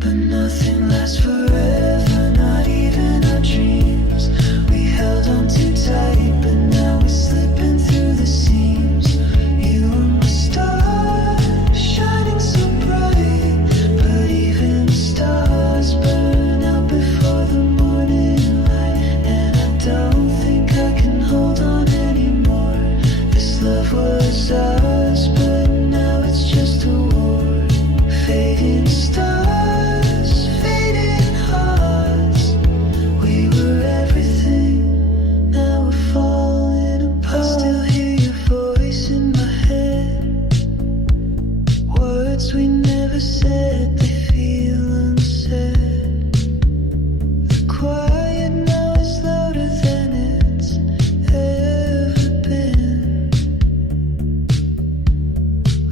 But nothing lasts forever, not even our dreams. We held on too tight, but now we're slipping through the seams. You were my star, shining so bright, but even the stars burn out before the morning light. And I don't think I can hold on anymore. This love was ours, but now it's just a war. Fading stars, fading hearts. We were everything, now we're falling apart. I still hear your voice in my head. Words we never said, they feel unsaid. The quiet now is louder than it's ever been.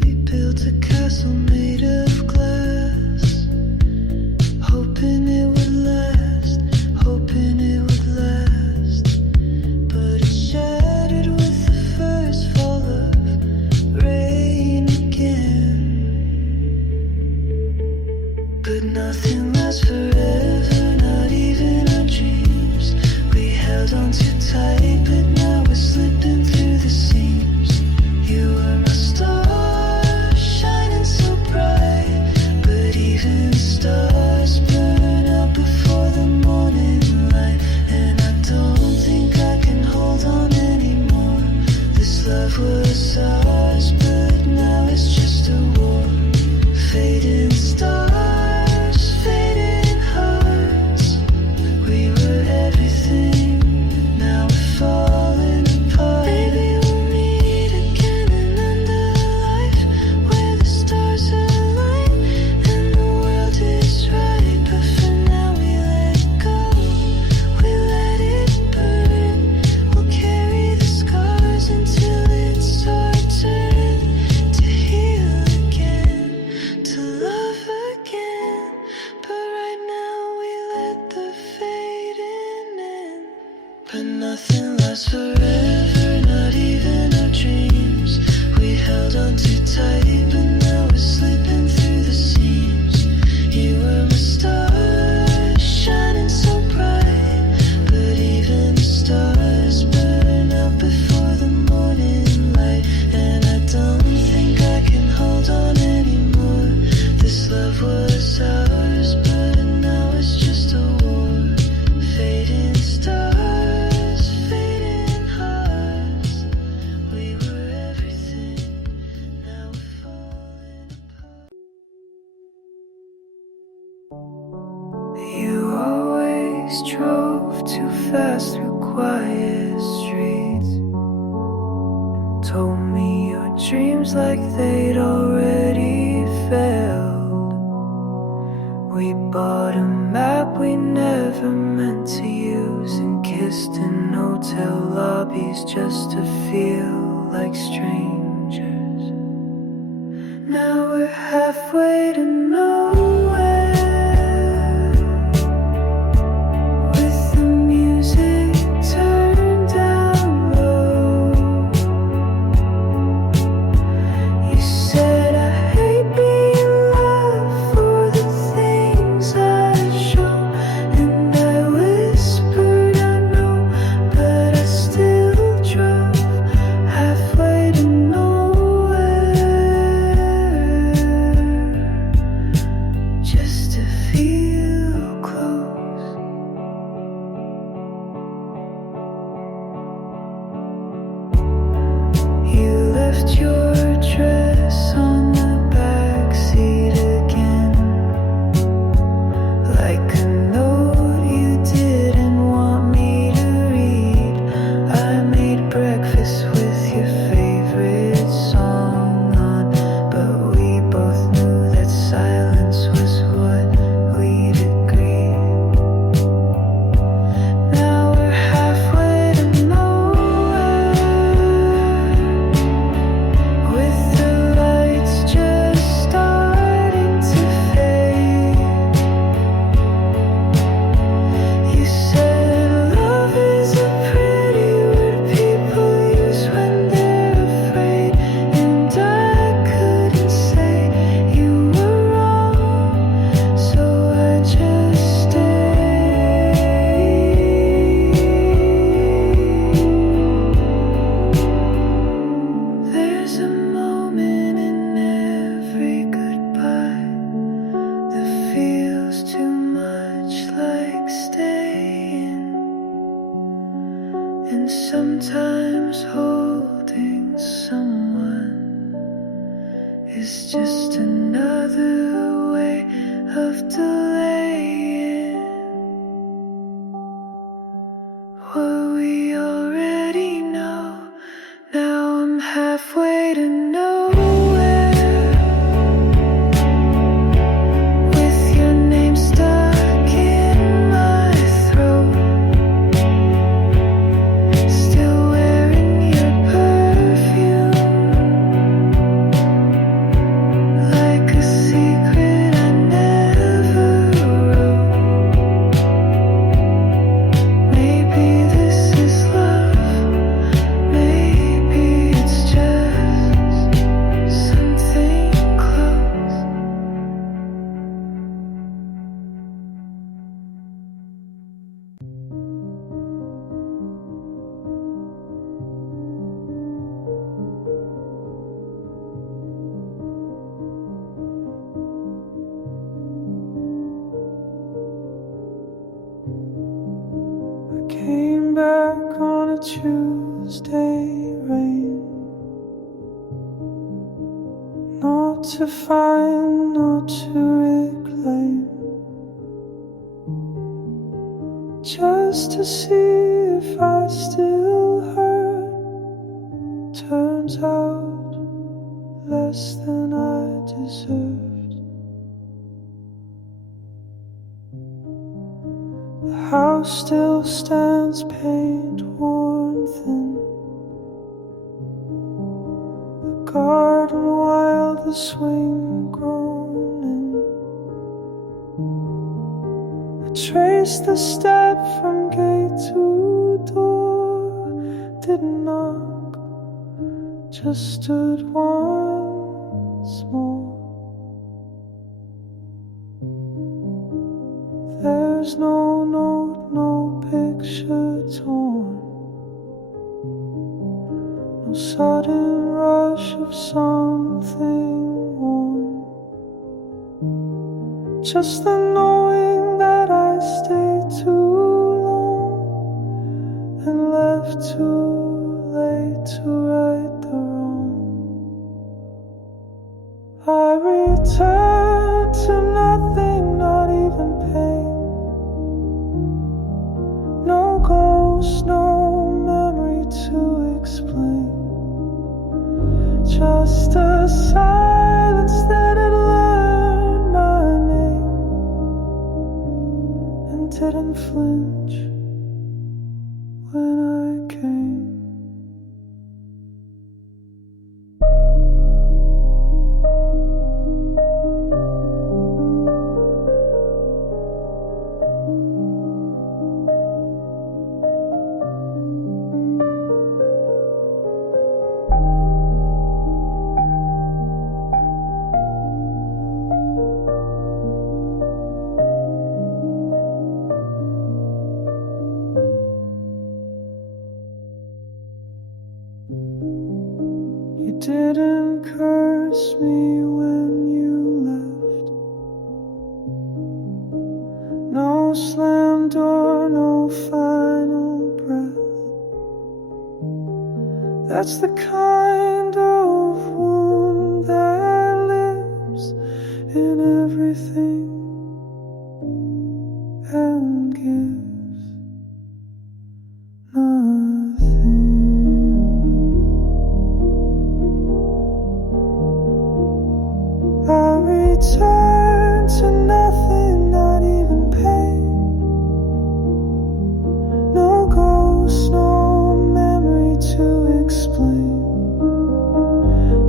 We built a castle made of glass, hoping it would last, hoping it would last. But it shattered with the first fall of rain again. But nothing lasts forever, not even our dreams. We held on too tight, but now we're slipping through the seams. You were my star, shining so bright, but even the stars burn out before the morning light. And I don't think I can hold on anymore. This love was ours, but now it's just a war. Fading stars, fading hearts. We were everything, now we're falling apart. Maybe we'll meet again in another life, where the stars align and the world is right. But for now we let go, we let it burn. We'll carry the scars until it's our turn to heal again, to love again. But right now we let the fading in. But nothing lasts forever, not even our dreams. We held on too tight, but now we're slipping through the seams. You were my star, shining so bright, but even the stars burn out before the morning light. And I don't think I can hold on anymore. This love was ours, but now it's just a war. Fading stars, fading hearts. We were everything, now we're falling apart. You always drove too fast through quiet streets. Told me your dreams like they'd already failed. We bought a map we never meant to use, and kissed in hotel lobbies just to feel like strangers. Now we're halfway to nowhere, with the music turned down low. You said I hate being loved for the things I show, and I whispered I know, but I still drove halfway to nowhere, just to feel close. You left your dress on the back seat again, like a note you didn't want me to read. I made breakfast with your favorite song on, but we both knew that silence was what we back on a Tuesday rain, not to find, not to reclaim, just to see if I still hurt. Turns out less than I deserved. The house still stands, paint worn thin, the garden wild, the swing grown in. I traced the step from gate to door, didn't knock, just stood once more. There's no note, no picture torn, no sudden rush of something warm, just the knowing that I stayed too long and left too late to right the wrong. I returned to nothing, not even pain. No ghost, no memory to explain, just a silence that had learned my name and didn't flinch when I came. You didn't curse me when you left, no slam door, no final breath. That's the kind of wound that lives in everything and gives nothing. I return to nothing, not even pain. No ghost, no memory to explain,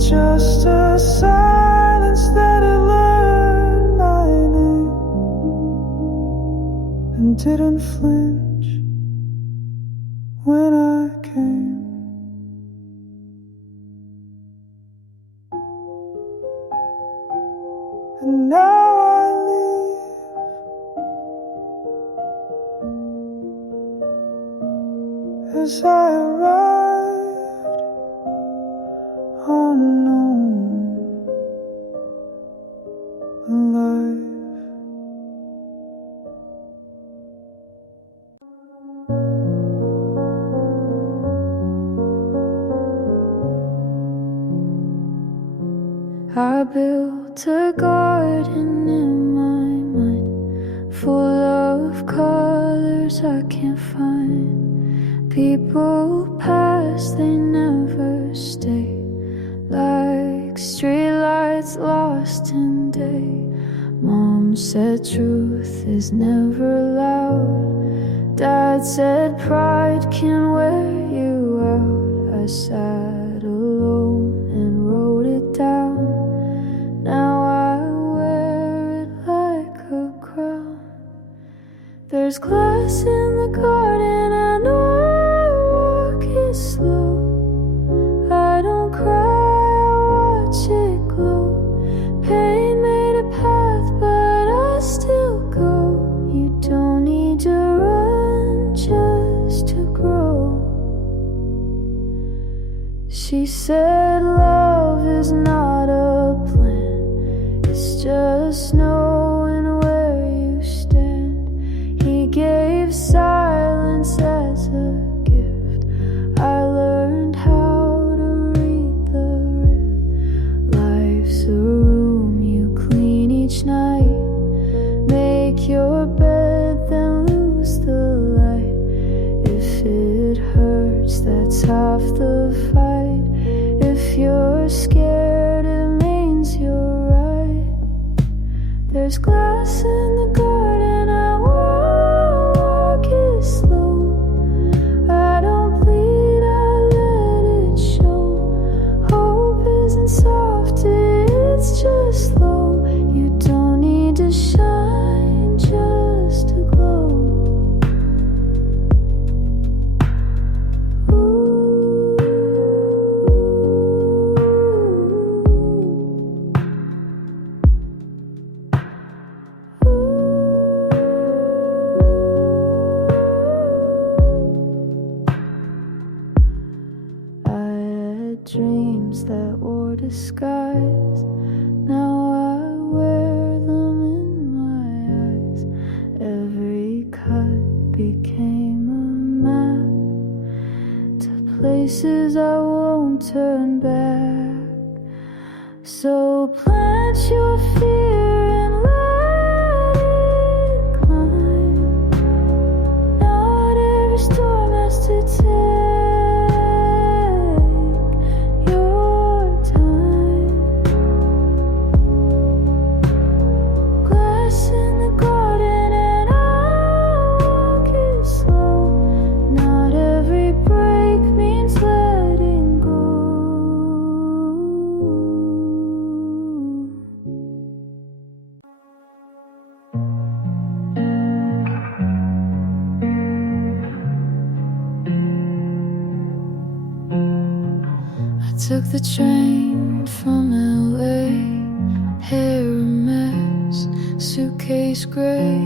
just a silence that had learned my name and didn't flinch when I came. And now I leave as I arrived, unknown, alive. I built a garden in my mind, full of colors I can't find. People pass, they never stay, like streetlights lost in day. Mom said truth is never loud, Dad said pride can wear you out. I sat alone and wrote it down. Now I wear it like a crown. There's glass in the garden, I know I walk it slow. I don't cry, I watch it glow. Pain made a path, but I still go. You don't need to run just to grow. She said love is not a plan, it's just knowing where you stand. He gave silence your bed, then lose the light. If it hurts, that's half the fight. If you're scared, it means you're right. There's glass in the garden, I walk it slow. I don't bleed, I let it show. Hope isn't soft, it's just slow. You don't need to shine, just to glow. Dreams that wore disguise, now I wear them in my eyes. Every cut became a map to places I won't turn back. So plant your fear and let it climb. Not every storm has to take took the train from LA, hair a mess, suitcase gray,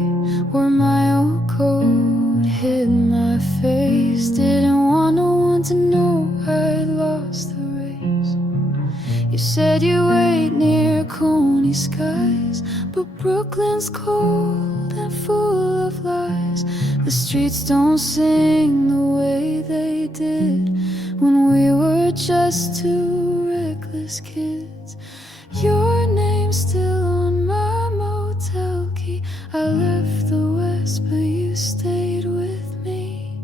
wore my old coat, hid my face. Didn't want no one to know I'd lost the race. You said you wait near Coney skies, but Brooklyn's cold and full of lies. The streets don't sing the way they did when we were just two reckless kids. Your name's still on my motel key. I left the West, but you stayed with me.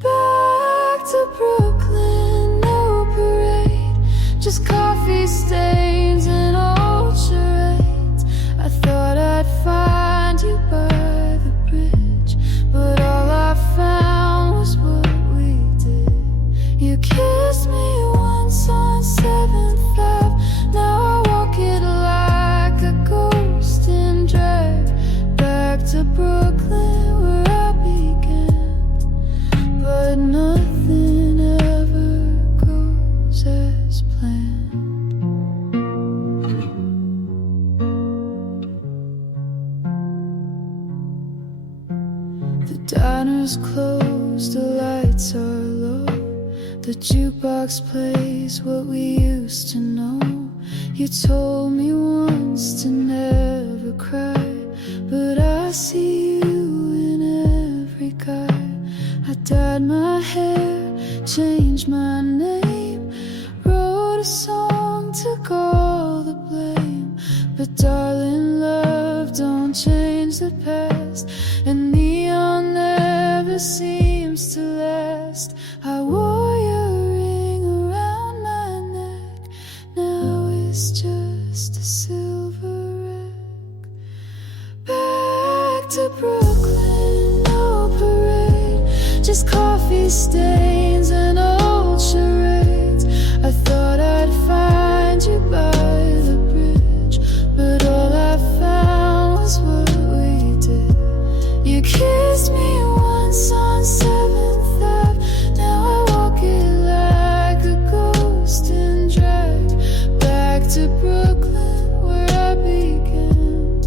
Back to Brooklyn, no parade, just coffee stains and old charades. I thought I'd find you by the bridge, but all I found was what we did. You kissed me once on 7th Ave. Now I walk it like a ghost in drag. Back to Brooklyn where I began, but nothing ever goes as planned. The diner's closed, the lights are low. The jukebox plays what we used to know. You told me once to never cry, but I see you in every guy. I dyed my hair, changed my name, wrote a song, took all the blame. But darling, love don't change the past, and neon never seems to last. I wore your ring around my neck, now it's just a silver wreck. Back to Brooklyn, no parade, just coffee stains and old charades. I thought I'd find you by the bridge, but all I found was what we did. You kissed me once on 7th Ave. Now I walk it like a ghost in drag. Back to Brooklyn where I began,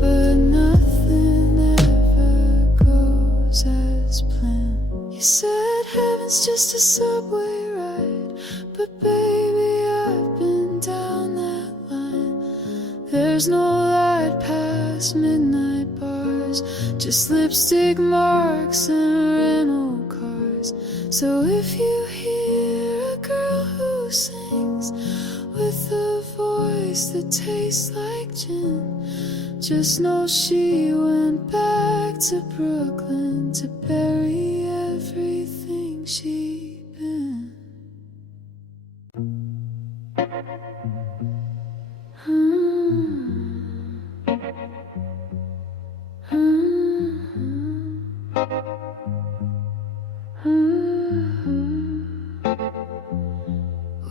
but nothing ever goes as planned. You said heaven's just a subway ride, but baby, I've been down that line. There's no light past midnight bars, just lipstick marks and rental cars. So if you hear a girl who sings with a voice that tastes like gin, Just know she went back to Brooklyn to bury everything she'd been.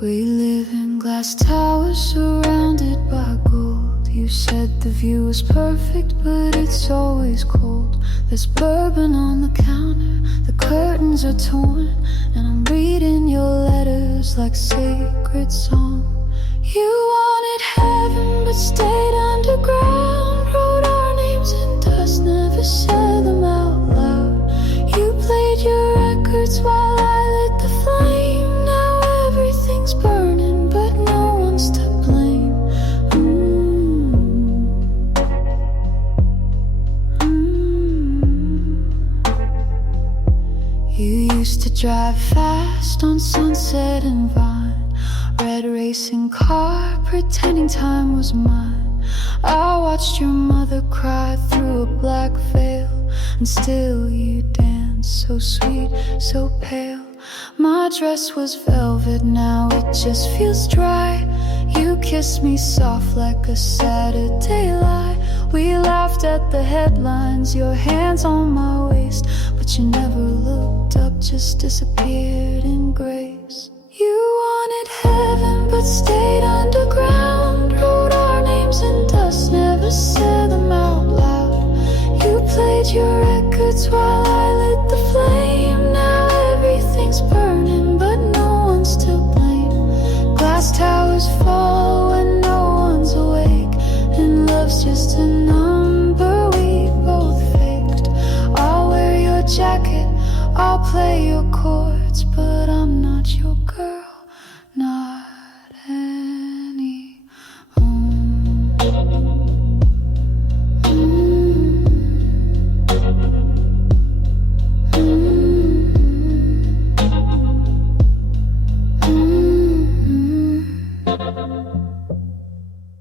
We live in glass towers surrounded by gold. You said the view was perfect, but it's always cold. There's bourbon on the counter, the curtains are torn, and I'm reading your letters like sacred song. You wanted heaven but stayed underground, wrote our names in dust, never said them out loud. You played your records while I lit the flame. Now everything's burning but no one's to blame. You used to drive fast on Sunset and Vine, red racing car, pretending time was mine. I watched your mother cry through a black veil, and still you danced so sweet, so pale. My dress was velvet, now it just feels dry. You kissed me soft like a Saturday lie. We laughed at the headlines, your hands on my waist, but you never looked up, just disappeared in grace. You wanted heaven but stayed underground, wrote our names in dust, never said them out loud. You played your records while I lit the flame. Now everything's burning but no one's to blame. Glass towers fall when no one's awake, and love's just a number we both faked. I'll wear your jacket, I'll play your